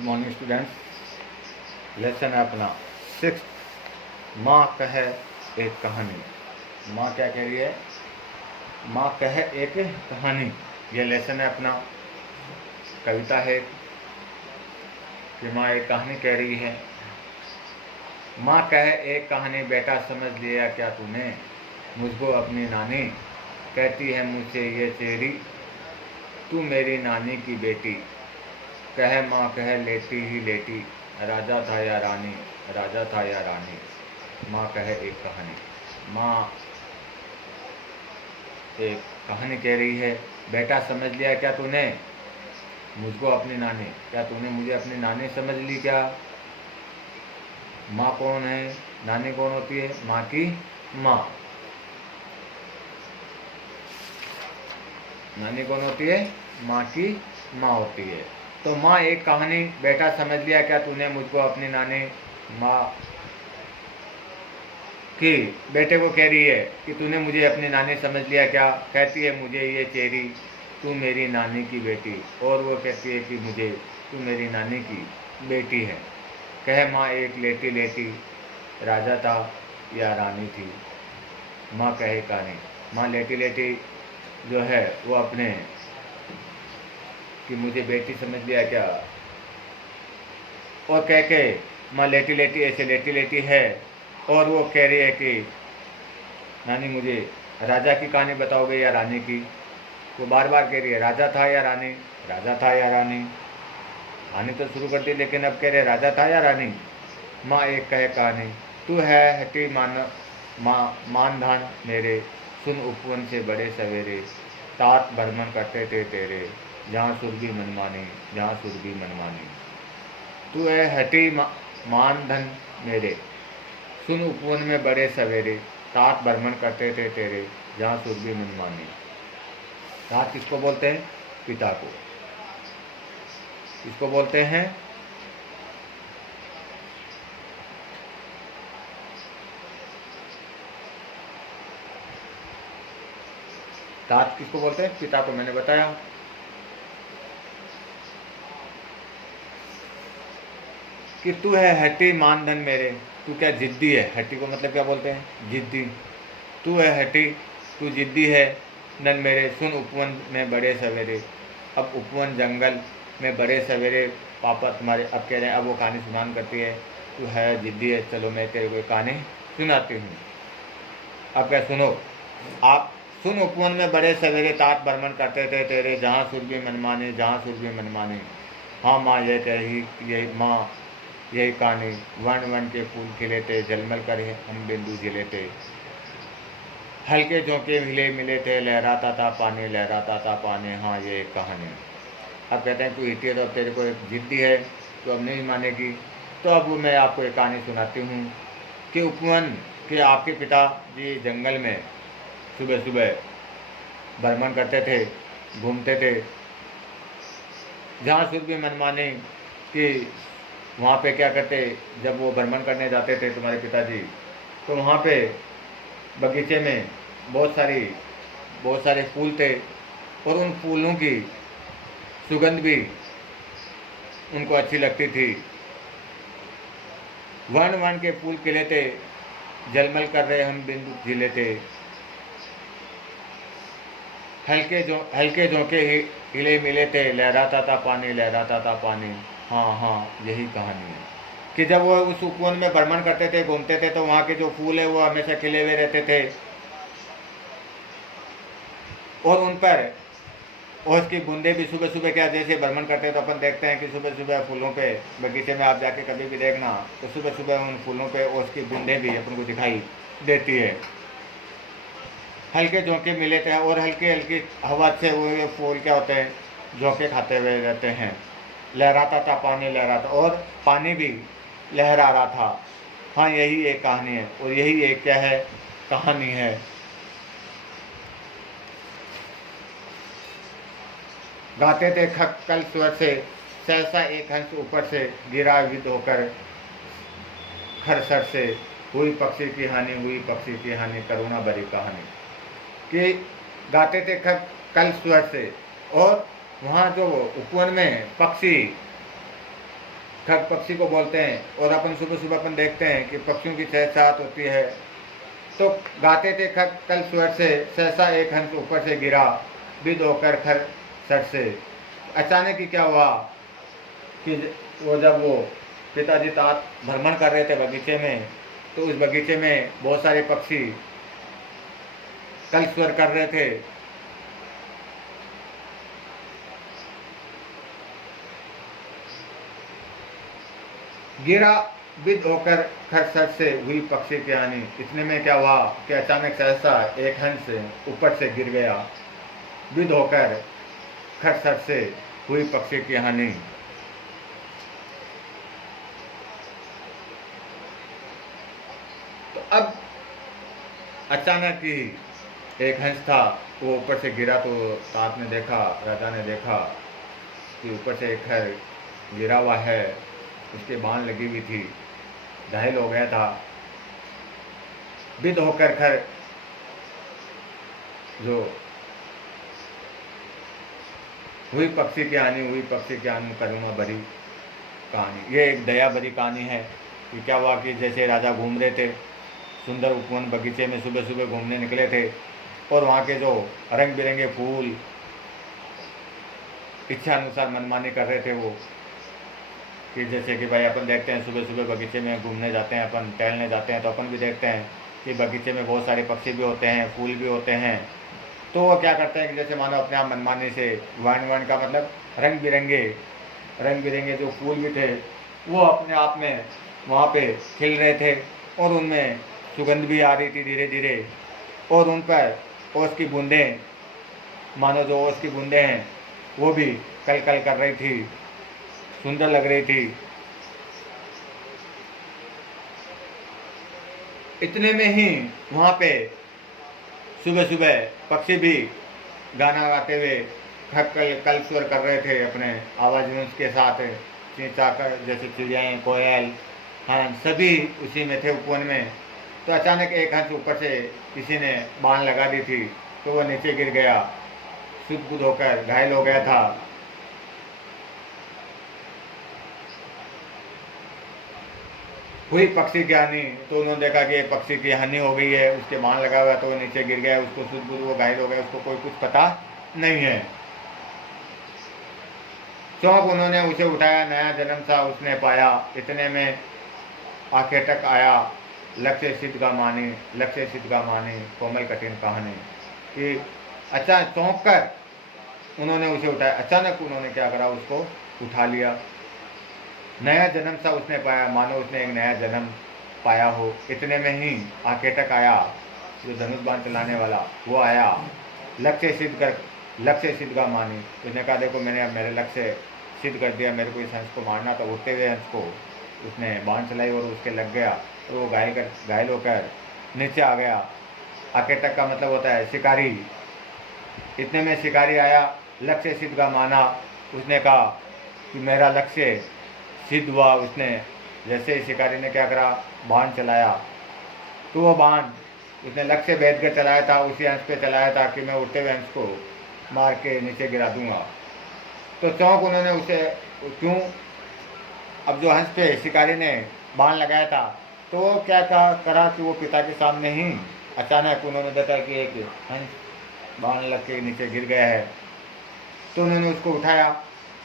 Good morning students. Lesson है अपना 6। माँ कहे एक कहानी। माँ क्या कह रही है? माँ कहे एक कहानी। ये लेसन है अपना, कविता है कि माँ एक कहानी कह रही है। माँ कहे एक कहानी, बेटा समझ लिया क्या तूने, मुझको अपनी नानी कहती है मुझसे ये चेरी, तू मेरी नानी की बेटी। कहे माँ कहे लेटी ही लेटी, राजा था या रानी, राजा था या रानी। माँ कहे एक कहानी। माँ एक कहानी कह रही है, बेटा समझ लिया क्या तूने, मुझको अपनी नानी, क्या तूने मुझे अपनी नानी समझ ली क्या? माँ कौन है? नानी कौन होती है? माँ की माँ। नानी कौन होती है? माँ की माँ होती है। तो माँ एक कहानी, बेटा समझ लिया क्या तूने मुझको अपनी नानी। माँ कि बेटे को कह रही है कि तूने मुझे अपनी नानी समझ लिया क्या? कहती है मुझे ये चेरी, तू मेरी नानी की बेटी। और वो कहती है कि मुझे तू मेरी नानी की बेटी है। कहे माँ एक लेटी लेटी, राजा था या रानी थी। माँ कहे कहानी। माँ लेटी लेटी जो है वो अपने कि मुझे बेटी समझ लिया क्या, और कह के माँ लेटी लेटी ऐसे लेटी लेटी है। और वो कह रही है कि नानी मुझे राजा की कहानी बताओगे या रानी की? वो बार बार कह रही है राजा था या रानी, राजा था या रानी। कहानी तो शुरू कर दी लेकिन अब कह रहे राजा था या रानी। माँ एक कहे कहानी, तू है हटी मान धान मेरे, सुन उपवन से बड़े सवेरे, तात भ्रमण करते थे तेरे, जहाँ सुरभि मनमानी, जहाँ सुरभि मनमानी। तू है हटी मान धन मेरे, सुन उपवन में बड़े सवेरे, तात भ्रमण करते थे तेरे, जहाँ सुरभि मनमानी। तात किसको बोलते हैं? पिता को। किसको बोलते हैं? तात किसको बोलते हैं? पिता को। मैंने बताया कि तू है हटी मानधन मेरे, तू क्या जिद्दी है। हटी को मतलब क्या बोलते हैं? जिद्दी। तू है हटी, तू जिद्दी है नन मेरे, सुन उपवन में बड़े सवेरे। अब उपवन जंगल में बड़े सवेरे पापा तुम्हारे, अब कह रहे हैं, अब वो कहानी सुनान करती है, तू है जिद्दी है, चलो मैं तेरे को कहानी सुनाती हूँ। अब क्या सुनो आप। सुन उपवन में बड़े सवेरे, तात भ्रमण करते थे तेरे, जहाँ सुरभि मनमाने, जहाँ सुरभि मनमाने। हाँ माँ ये कही, ये माँ यही कहानी, वन वन के फूल खिले थे, झलमल कर हम बिंदु झिले थे, हल्के झोंके हिले मिले थे, लहराता था पानी, लहराता था पानी। हाँ ये एक कहानी। अब कहते हैं तू हिटी है तो अब तेरे को एक जिद्दी है, तो अब नहीं मानेगी। तो अब मैं आपको एक कहानी सुनाती हूँ कि उपवन के आपके पिता जी जंगल में सुबह सुबह भ्रमण करते थे, घूमते थे, जहाँ सुरभि मनमाने कि वहाँ पे क्या करते, जब वो भ्रमण करने जाते थे तुम्हारे पिताजी, तो वहाँ पे बगीचे में बहुत सारे फूल थे, और उन फूलों की सुगंध भी उनको अच्छी लगती थी। वन वन के फूल खिले थे, झलमल कर रहे हम बिंदु झिले थे, हल्के झोंके हिले मिले थे, लहराता था पानी, लहराता था पानी। हाँ हाँ यही कहानी है कि जब वो उस उपवन में भ्रमण करते थे, घूमते थे, तो वहाँ के जो फूल है वो हमेशा खिले हुए रहते थे, और उन पर ओस की बूंदे भी सुबह सुबह क्या, जैसे भ्रमण करते हैं तो अपन देखते हैं कि सुबह सुबह फूलों पे, बगीचे में आप जाके कभी भी देखना तो सुबह सुबह उन फूलों पे ओस की बूंदे भी अपन को दिखाई देती है। हल्के झोंके मिले थे, और हल्की हल्की हवा से वो फूल क्या होते हैं, झोंके खाते हुए रहते हैं। लहराता था पानी, लहराता, और पानी भी लहरा रहा था। हाँ यही एक कहानी है, और यही एक क्या है? कहानी है। गाते थे खक्कल स्वर से, सहसा एक हंस ऊपर से गिरा विद होकर खरसर से, हुई पक्षी की हानि, हुई पक्षी की हानि, करुणा भरी कहानी। कि गाते थे खक्कल स्वर से, और वहाँ जो उपवन में पक्षी खग पक्षी को बोलते हैं। और अपन सुबह सुबह अपन देखते हैं कि पक्षियों की चहचहाट होती है। तो गाते थे खग कल स्वर से, सहसा एक हंस ऊपर से गिरा, विद होकर खर सर से। अचानक ही क्या हुआ कि वो जब वो पिताजी तात भ्रमण कर रहे थे बगीचे में, तो उस बगीचे में बहुत सारे पक्षी कल स्वर कर रहे थे। गिरा विद होकर खरसर से हुई पक्षी की हानि। इतने में क्या हुआ कि अचानक सहसा एक हंस ऊपर से गिर गया, विद होकर खरसर से हुई पक्षी की हानि। तो अब अचानक ही एक हंस था, वो ऊपर से गिरा। तो आपने देखा, राजा ने देखा कि ऊपर से एक खर गिरा हुआ है, उसके बाण लगी हुई थी, घायल हो गया था। विद होकर खर जो हुई पक्षी की हानि, हुई पक्षी की हानि, करुणा भरी कहानी। ये एक दया भरी कहानी है कि क्या हुआ कि जैसे राजा घूम रहे थे सुंदर उपवन बगीचे में, सुबह सुबह घूमने निकले थे, और वहाँ के जो रंग बिरंगे फूल इच्छा अनुसार मनमानी कर रहे थे वो, कि जैसे कि भाई अपन देखते हैं सुबह सुबह बगीचे में घूमने जाते हैं, अपन टहलने जाते हैं, तो अपन भी देखते हैं कि बगीचे में बहुत सारे पक्षी भी होते हैं, फूल भी होते हैं। तो वो क्या करते हैं कि जैसे मानो अपने आप मनमानी से वन का मतलब रंग बिरंगे जो फूल भी थे वो अपने आप में वहाँ पे खिल रहे थे, और उनमें सुगंध भी आ रही थी धीरे धीरे, और उन पर ओस की बूंदें, मानो जो ओस की बूंदें हैं वो भी कल कल कर रही थी, सुंदर लग रही थी। इतने में ही वहाँ पे सुबह सुबह पक्षी भी गाना गाते हुए कल स्वर कर रहे थे अपने आवाज़ में उसके साथ, चींचाकर जैसे चिड़ियाएँ, कोयल, हाँ सभी उसी में थे उपवन में। तो अचानक एक हंस ऊपर से किसी ने बाण लगा दी थी, तो वो नीचे गिर गया, सुध-बुध होकर घायल हो गया था। हुई पक्षी की हानि, तो उन्होंने देखा कि एक पक्षी की हानि हो गई है, उसके बाण लगा हुआ, तो वो नीचे गिर गया, उसको सुध-बुध, वो घायल हो गया, उसको कोई कुछ पता नहीं है। चौंक उन्होंने उसे उठाया, नया जन्म सा उसने पाया। इतने में आंखें तक आया, लक्ष्य सिद्ध का मानी, कोमल कठिन कहानी। कि अच्छा चौंक कर उन्होंने उसे उठाया, अचानक उन्होंने क्या करा, उसको उठा लिया। नया जन्म सा उसने पाया, मानो उसने एक नया जन्म पाया हो। इतने में ही आंखें तक आया, जो धनुष बाण चलाने वाला वो आया, लक्ष्य सिद्ध का मानी। उसने कहा देखो मैंने अब मेरे लक्ष्य सिद्ध कर दिया, मेरे को इस हंस को मारना था। उड़ते हुए हंस को उसने बाण चलाई और उसके लग गया, और वो घायल होकर नीचे आ गया। आके तक का मतलब होता है शिकारी। इतने में शिकारी आया, लक्ष्य सिद्ध का माना। उसने कहा कि मेरा लक्ष्य सिद्ध हुआ। उसने जैसे ही शिकारी ने क्या करा, बाण चलाया, तो वो बाण उसने लक्ष्य भेद कर चलाया था, उसी हंस पे चलाया था कि मैं उड़ते हुए हंस को मार के नीचे गिरा दूंगा। तो चौंक उन्होंने उसे, क्यों, अब जो हंस पे शिकारी ने बाण लगाया था, तो क्या करा कि वो पिता के सामने ही अचानक उन्होंने देखा कि एक हंस बाण लग के नीचे गिर गया है। तो उन्होंने उसको उठाया,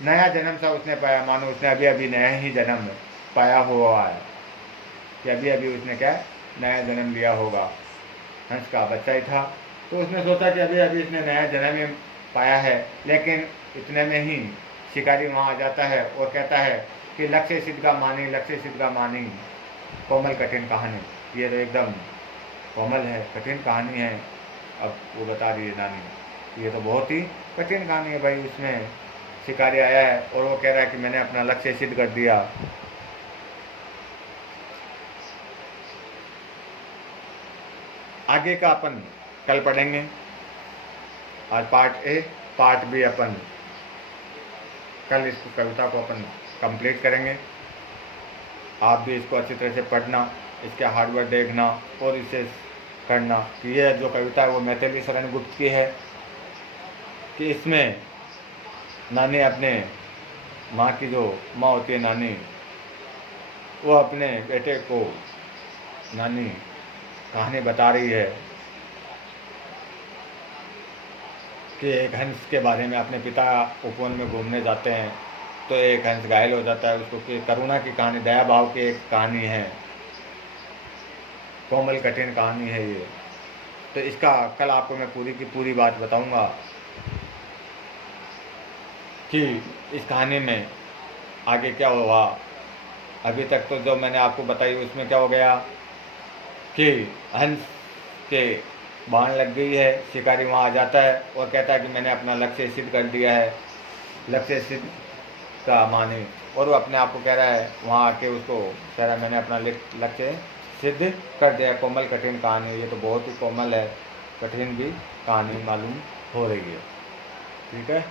नया जन्म सा उसने पाया, मानो उसने अभी अभी नया ही जन्म पाया हुआ है, कि अभी अभी उसने क्या नया जन्म लिया होगा, हंस का बच्चा ही था। तो उसने सोचा कि अभी अभी इसने नया जन्म ही पाया है। लेकिन इतने में ही शिकारी वहाँ आ जाता है और कहता है कि लक्ष्य सिद्ध का मानी, कोमल कठिन कहानी। ये तो एकदम कोमल है, कठिन कहानी है। अब वो बता रही है नानी, ये तो बहुत ही कठिन कहानी है भाई। उसमें शिकारी आया है और वो कह रहा है कि मैंने अपना लक्ष्य सिद्ध कर दिया। आगे का अपन कल पढ़ेंगे। आज पार्ट ए, पार्ट बी अपन कल इस कविता को अपन कंप्लीट करेंगे। आप भी इसको अच्छी तरह से पढ़ना, इसके हार्डवर्क देखना और इसे करना। ये जो कविता है वो मैथिली शरण गुप्त की है, कि इसमें नानी अपने माँ की जो माँ होती है नानी, वो अपने बेटे को नानी कहानी बता रही है कि एक हंस के बारे में। अपने पिता उपवन में घूमने जाते हैं तो एक हंस घायल हो जाता है उसको, कि करुणा की कहानी, दया भाव की एक कहानी है, कोमल कठिन कहानी है ये। तो इसका कल आपको मैं पूरी की पूरी बात बताऊंगा कि इस कहानी में आगे क्या हुआ। अभी तक तो जो मैंने आपको बताई उसमें क्या हो गया कि हंस के बाण लग गई है, शिकारी वहाँ आ जाता है और कहता है कि मैंने अपना लक्ष्य सिद्ध कर दिया है, लक्ष्य सिद्ध का माने, और वो अपने आप को कह रहा है, वहाँ आके उसको कह रहा है मैंने अपना लक्ष्य सिद्ध कर दिया। कोमल कठिन कहानी, ये तो बहुत ही कोमल है, कठिन भी कहानी मालूम हो रही है। ठीक है।